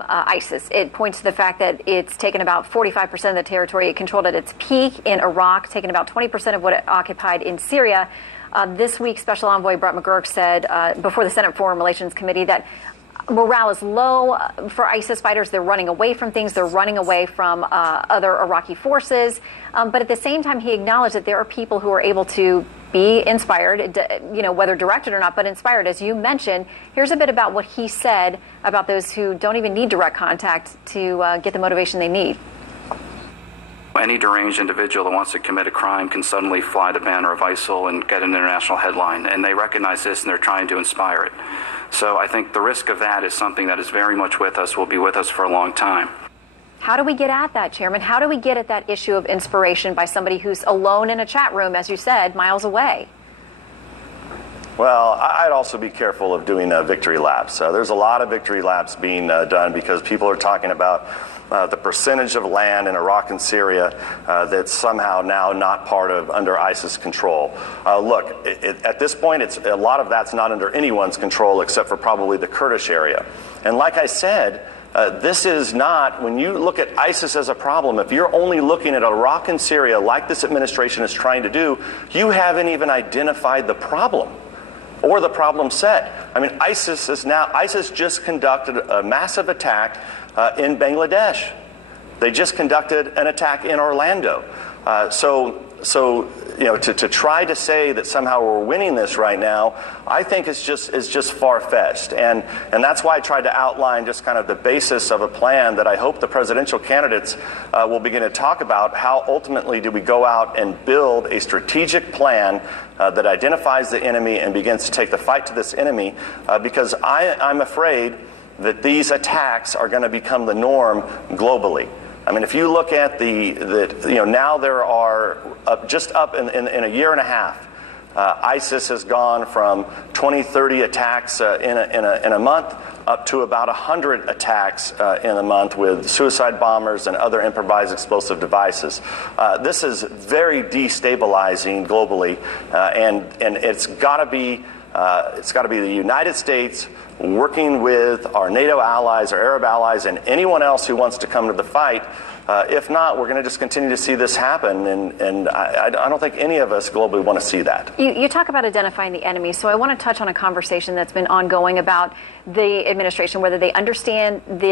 ISIS. It points to the fact that it's taken about 45% of the territory it controlled at its peak in Iraq, taken about 20% of what it occupied in Syria. This week, Special Envoy Brett McGurk said before the Senate Foreign Relations Committee that morale is low for ISIS fighters. They're running away from things. They're running away from other Iraqi forces. But at the same time, he acknowledged that there are people who are able to be inspired, whether directed or not, but inspired. As you mentioned, here's a bit about what he said about those who don't even need direct contact to get the motivation they need. Any deranged individual that wants to commit a crime can suddenly fly the banner of ISIL and get an international headline, and they recognize this and they're trying to inspire it. So I think the risk of that is something that is very much with us, will be with us for a long time. How do we get at that, Chairman? How do we get at that issue of inspiration by somebody who's alone in a chat room, as you said, miles away? Well, I'd also be careful of doing victory laps. There's a lot of victory laps being done because people are talking about the percentage of land in Iraq and Syria that's somehow now not part of under ISIS control. Look, at this point, a lot of that's not under anyone's control except for probably the Kurdish area. And like I said, this is not, when you look at ISIS as a problem, if you're only looking at Iraq and Syria like this administration is trying to do, you haven't even identified the problem or the problem set. I mean, ISIS just conducted a massive attack in Bangladesh. They just conducted an attack in Orlando. So to try to say that somehow we're winning this right now, I think is just far-fetched. And that's why I tried to outline just kind of the basis of a plan that I hope the presidential candidates will begin to talk about. How ultimately do we go out and build a strategic plan that identifies the enemy and begins to take the fight to this enemy? Because I'm afraid that these attacks are going to become the norm globally. I mean, if you look at now there are just up in a year and a half, ISIS has gone from 20, 30 attacks in a month up to about 100 attacks in a month with suicide bombers and other improvised explosive devices. This is very destabilizing globally, and it's got to be the United States working with our NATO allies, our Arab allies, and anyone else who wants to come to the fight. If not, we're going to just continue to see this happen, and I don't think any of us globally want to see that. You talk about identifying the enemy, so I want to touch on a conversation that's been ongoing about the administration, whether they understand the